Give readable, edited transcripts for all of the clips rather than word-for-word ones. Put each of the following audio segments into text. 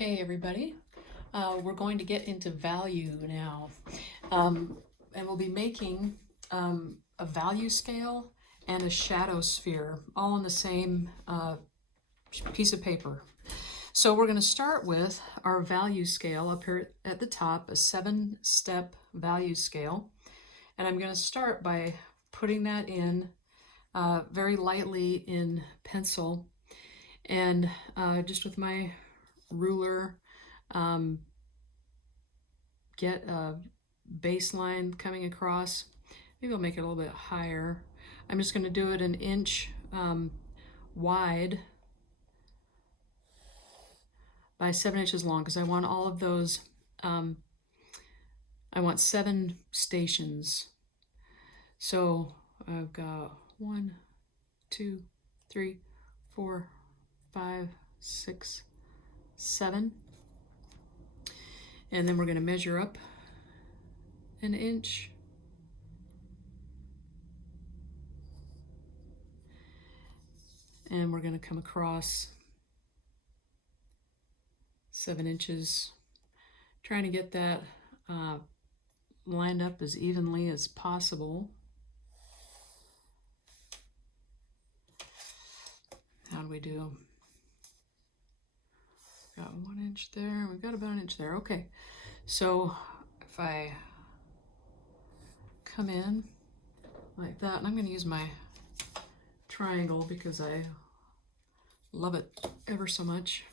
Okay, everybody, we're going to get into value now. And we'll be making a value scale and a shadow sphere all on the same piece of paper. So we're going to start with our value scale up here at the top, a 7-step value scale. And I'm going to start by putting that in very lightly in pencil and just with my ruler, get a baseline coming across. Maybe I'll make it a little bit higher. I'm just going to do it an inch wide by 7 inches long because I want all of those, I want 7 stations. So I've got 1, 2, 3, 4, 5, 6, 7. And then we're going to measure up an inch. And we're going to come across 7 inches, trying to get that lined up as evenly as possible. How do we do? Got 1 inch there. We've got about an inch there. Okay, so if I come in like that, and I'm going to use my triangle because I love it ever so much,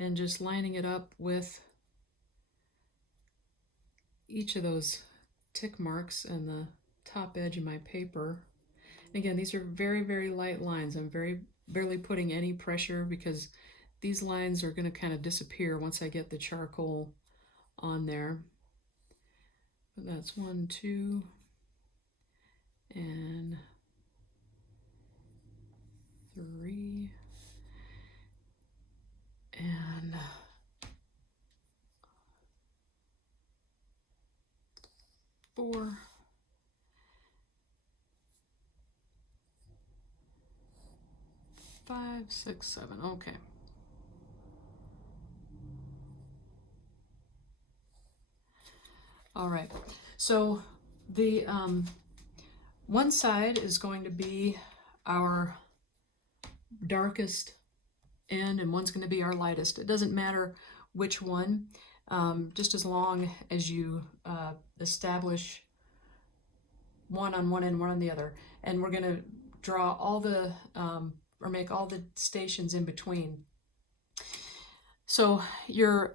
and just lining it up with each of those tick marks and the top edge of my paper. Again, these are very, very light lines. I'm barely putting any pressure because these lines are going to kind of disappear once I get the charcoal on there. But that's 1, 2, and 3, and 4, 5, 6, 7. Okay. All right. So the one side is going to be our darkest end, and one's going to be our lightest. It doesn't matter which one, just as long as you establish one on one end, one on the other. And we're going to draw all the or make all the stations in between. So your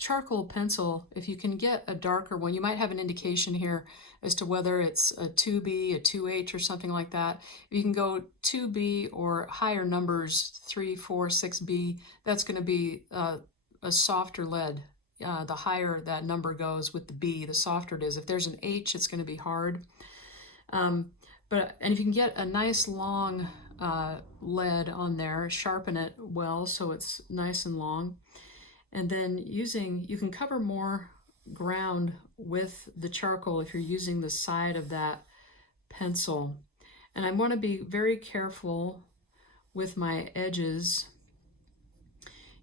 charcoal pencil, if you can get a darker one, you might have an indication here as to whether it's a 2B, a 2H, or something like that. If you can go 2B or higher numbers, 3, 4, 6B, that's going to be a softer lead. The higher that number goes with the B, the softer it is. If there's an H, it's going to be hard. And if you can get a nice long lead on there, sharpen it well so it's nice and long. And then you can cover more ground with the charcoal if you're using the side of that pencil. And I want to be very careful with my edges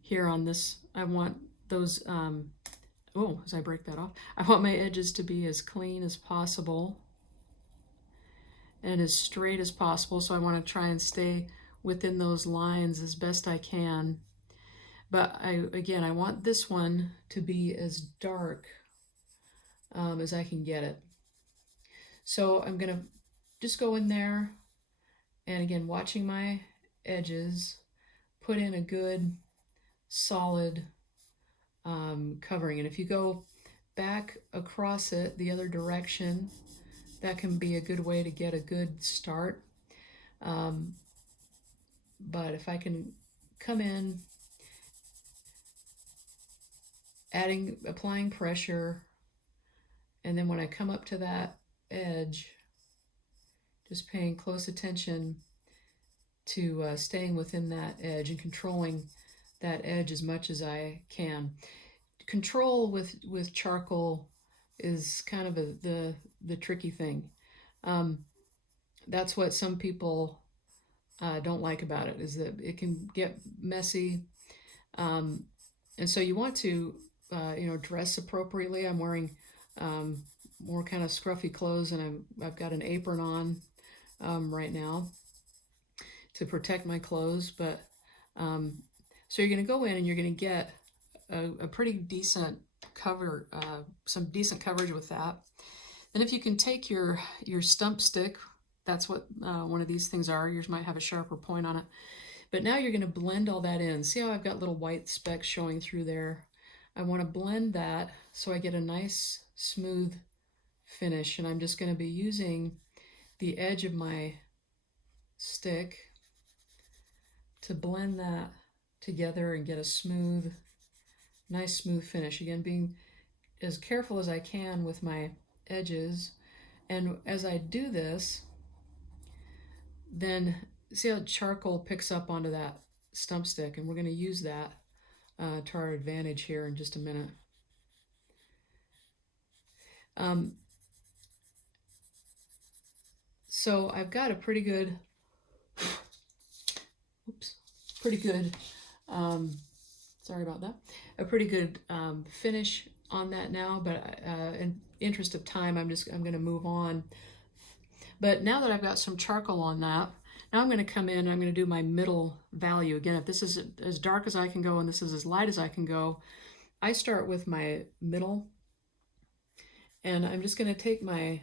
here on this. I want those, as I break that off, I want my edges to be as clean as possible and as straight as possible. So I want to try and stay within those lines as best I can. But I want this one to be as dark as I can get it. So I'm going to just go in there and again, watching my edges, put in a good solid covering. And if you go back across it the other direction, that can be a good way to get a good start. But if I can come in, applying pressure, and then when I come up to that edge, just paying close attention to staying within that edge and controlling that edge as much as I can. Control with charcoal is kind of the tricky thing. That's what some people don't like about it, is that it can get messy. And so you want to, dress appropriately. I'm wearing more kind of scruffy clothes, and I've got an apron on right now to protect my clothes. But so you're going to go in and you're going to get a pretty decent cover, some decent coverage with that. And if you can take your stump stick, that's what one of these things are. Yours might have a sharper point on it. But now you're going to blend all that in. See how I've got little white specks showing through there? I want to blend that so I get a nice smooth finish. And I'm just going to be using the edge of my stick to blend that together and get a smooth, nice smooth finish. Again, being as careful as I can with my edges. And as I do this, then see how charcoal picks up onto that stump stick, and we're going to use that to our advantage here in just a minute. So I've got a pretty good, sorry about that, a pretty good finish on that now, but in interest of time, I'm going to move on. But now that I've got some charcoal on that, now I'm going to come in and I'm going to do my middle value. Again, if this is as dark as I can go and this is as light as I can go, I start with my middle, and I'm just going to take my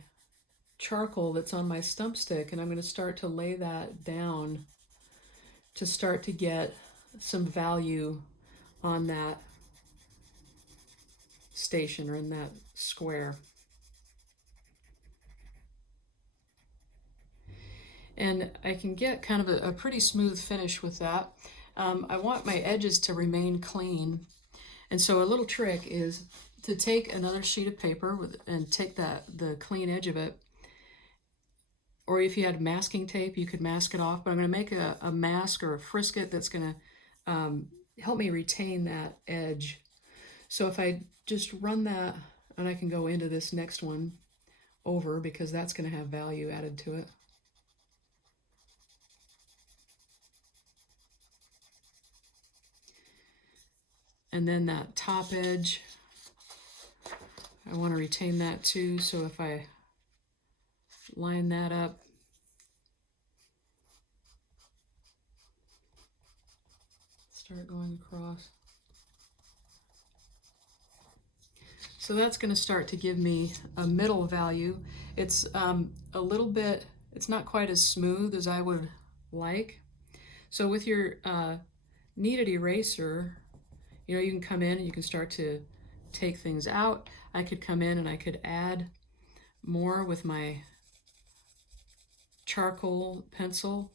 charcoal that's on my stump stick and I'm going to start to lay that down to start to get some value on that station or in that square. And I can get kind of a pretty smooth finish with that. I want my edges to remain clean. And so a little trick is to take another sheet of paper and take the clean edge of it. Or if you had masking tape, you could mask it off. But I'm going to make a mask or a frisket that's going to help me retain that edge. So if I just run that, and I can go into this next one over because that's going to have value added to it. And then that top edge, I want to retain that too. So if I line that up, start going across. So that's going to start to give me a middle value. It's a little bit, it's not quite as smooth as I would like. So with your kneaded eraser, you can come in and you can start to take things out. I could come in and I could add more with my charcoal pencil.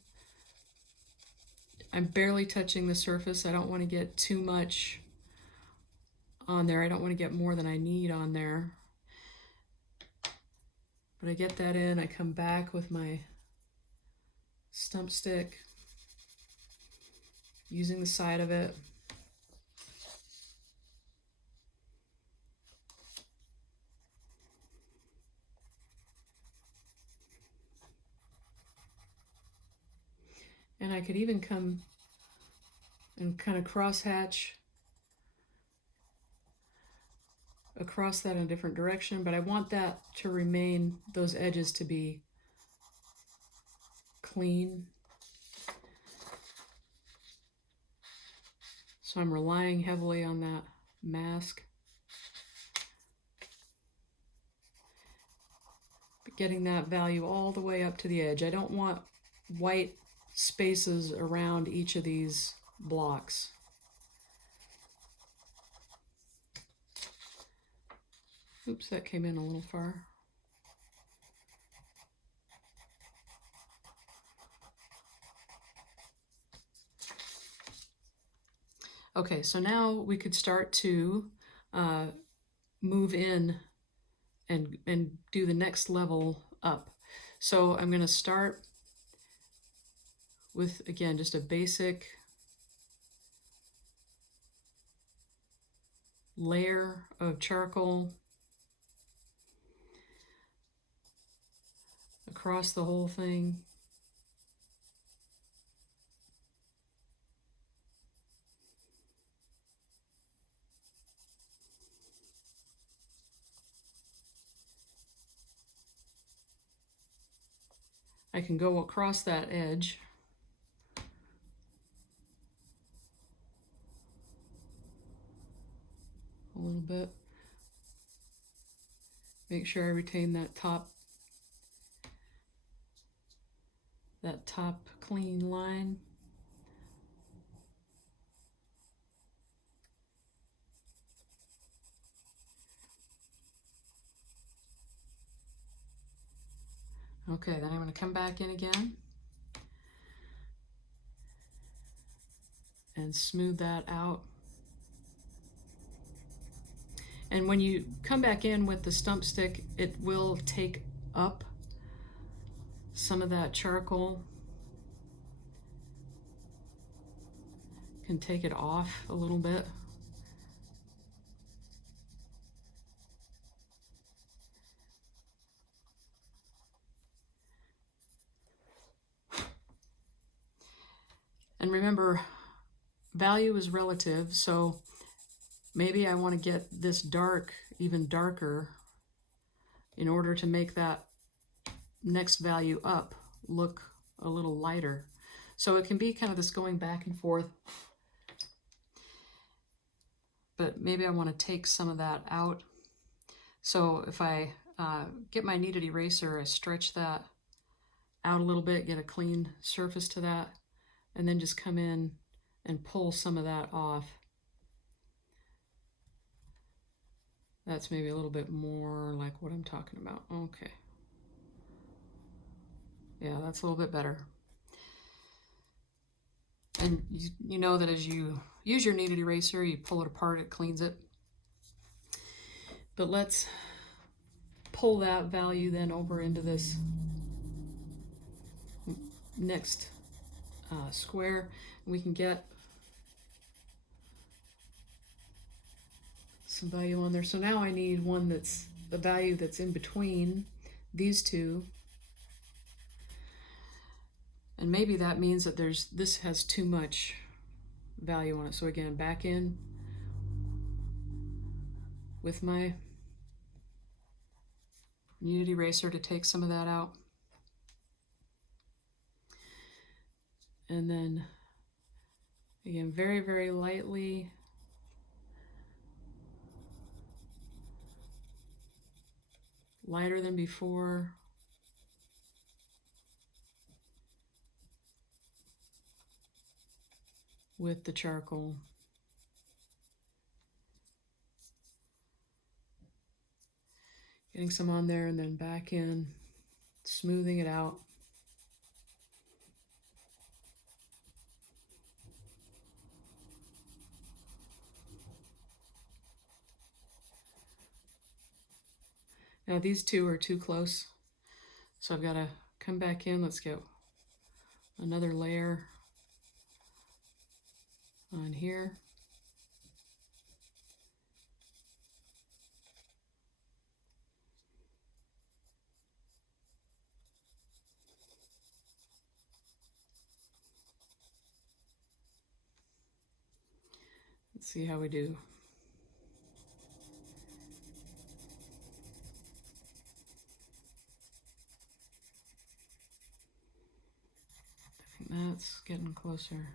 I'm barely touching the surface. I don't want to get too much on there. I don't want to get more than I need on there. But I get that in. I come back with my stump stick, using the side of it. And I could even come and kind of crosshatch across that in a different direction, but I want that to remain, those edges to be clean. So I'm relying heavily on that mask. But getting that value all the way up to the edge. I don't want white spaces around each of these blocks. Oops, that came in a little far. Okay, so now we could start to move in and do the next level up. So I'm going to start with, again, just a basic layer of charcoal across the whole thing. I can go across that edge a little bit. Make sure I retain that top clean line. Okay, then I'm going to come back in again and smooth that out. And when you come back in with the stump stick, it will take up some of that charcoal. Can take it off a little bit. And remember, value is relative, so maybe I want to get this dark even darker in order to make that next value up look a little lighter. So it can be kind of this going back and forth. But maybe I want to take some of that out. So if I get my kneaded eraser, I stretch that out a little bit, get a clean surface to that, and then just come in and pull some of that off. That's maybe a little bit more like what I'm talking about. Okay. Yeah, that's a little bit better. And you know that as you use your kneaded eraser, you pull it apart, it cleans it. But let's pull that value then over into this next square. We can get some value on there. So now I need one that's a value that's in between these two. And maybe that means that this has too much value on it. So again, back in with my kneaded eraser to take some of that out. And then again, very, very lightly lighter than before. With the charcoal. Getting some on there and then back in, smoothing it out. Now these two are too close, so I've got to come back in. Let's get another layer on here. Let's see how we do. I think that's getting closer.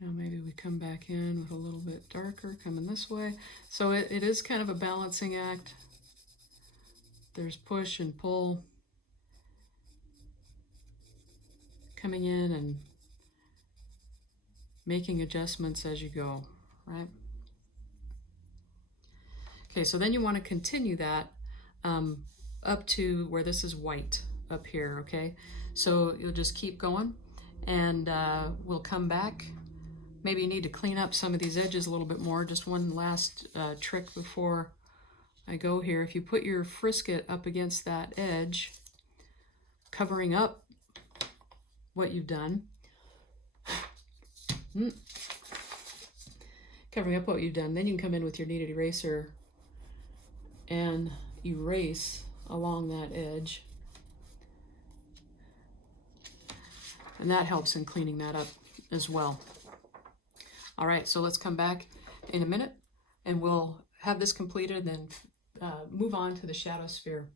Now maybe we come back in with a little bit darker, coming this way. So it is kind of a balancing act. There's push and pull. Coming in and making adjustments as you go, right? Okay, so then you want to continue that up to where this is white up here, okay? So you'll just keep going and we'll come back. Maybe you need to clean up some of these edges a little bit more. Just one last trick before I go here. If you put your frisket up against that edge, covering up what you've done, covering up what you've done, then you can come in with your kneaded eraser and erase along that edge. And that helps in cleaning that up as well. All right, so let's come back in a minute and we'll have this completed and then move on to the shadow sphere.